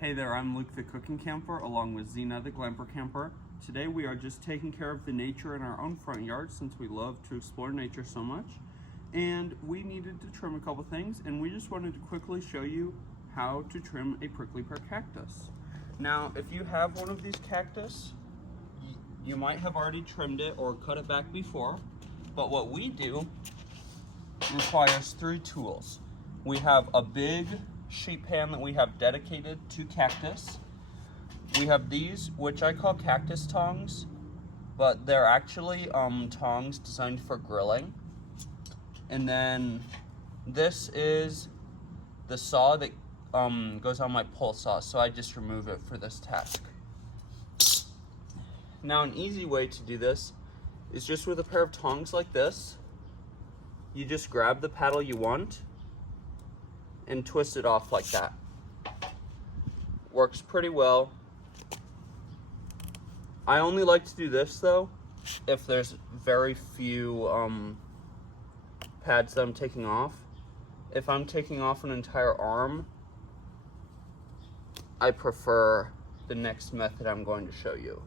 Hey there, I'm Luke the Cookin Camper along with Zena the Glamper Camper. Today we are just taking care of the nature in our own front yard since we love to explore nature so much. And we needed to trim a couple things, and we just wanted to quickly show you how to trim a prickly pear cactus. Now, if you have one of these cactus, you might have already trimmed it or cut it back before, but what we do requires 3 tools. We have a big sheet pan that we have dedicated to cactus. We have these, which I call cactus tongs, but they're actually tongs designed for grilling. And then this is the saw that goes on my pole saw, so I just remove it for this task. Now, an easy way to do this is just with a pair of tongs like this. You just grab the paddle you want and twist it off like that. Works pretty well. I only like to do this though if there's very few pads that I'm taking off. If I'm taking off an entire arm, I prefer the next method I'm going to show you.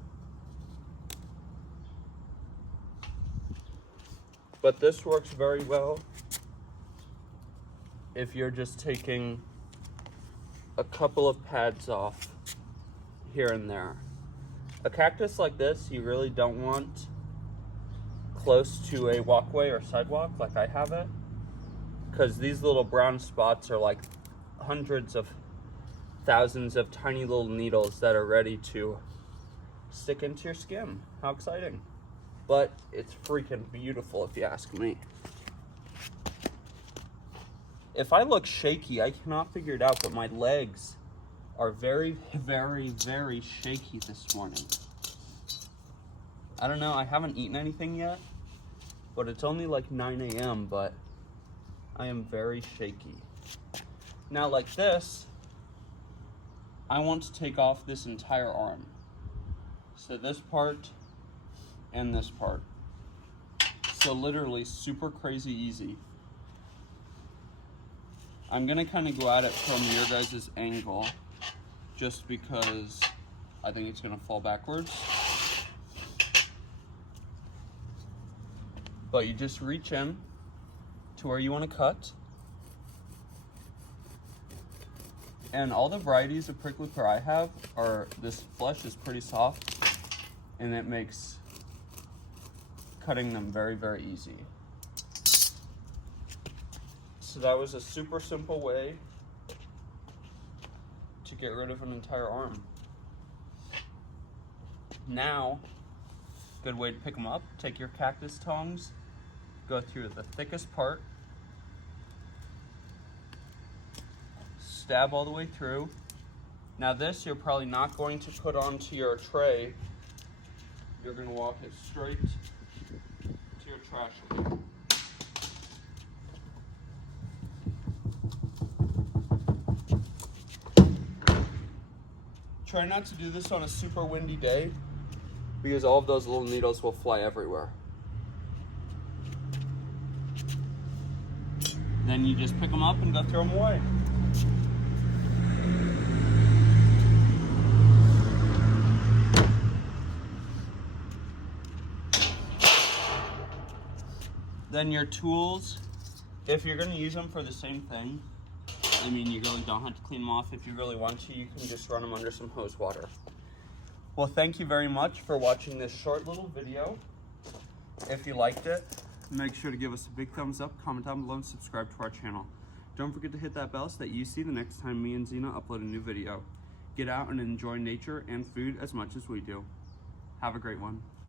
But this works very well if you're just taking a couple of pads off here and there. A cactus like this, you really don't want close to a walkway or sidewalk like I have it, because these little brown spots are like hundreds of thousands of tiny little needles that are ready to stick into your skin. How exciting. But it's freaking beautiful if you ask me. If I look shaky, I cannot figure it out, but my legs are very, very, very shaky this morning. I don't know, I haven't eaten anything yet, but it's only like 9 a.m., but I am very shaky. Now, like this, I want to take off this entire arm. So this part and this part. So literally super crazy easy. I'm gonna kind of go at it from your guys' angle just because I think it's gonna fall backwards. But you just reach in to where you want to cut. And all the varieties of prickly pear I have are, this flesh is pretty soft and it makes cutting them very, very easy. So that was a super simple way to get rid of an entire arm. Now, good way to pick them up, take your cactus tongs, go through the thickest part, stab all the way through. Now this you're probably not going to put onto your tray. You're going to walk it straight to your trash can. Try not to do this on a super windy day because all of those little needles will fly everywhere. Then you just pick them up and go throw them away. Then your tools, if you're going to use them for the same thing, I mean, you really don't have to clean them off. If you really want to, you can just run them under some hose water. Well, thank you very much for watching this short little video. If you liked it, make sure to give us a big thumbs up, comment down below, and subscribe to our channel. Don't forget to hit that bell so that you see the next time me and Zena upload a new video. Get out and enjoy nature and food as much as we do. Have a great one.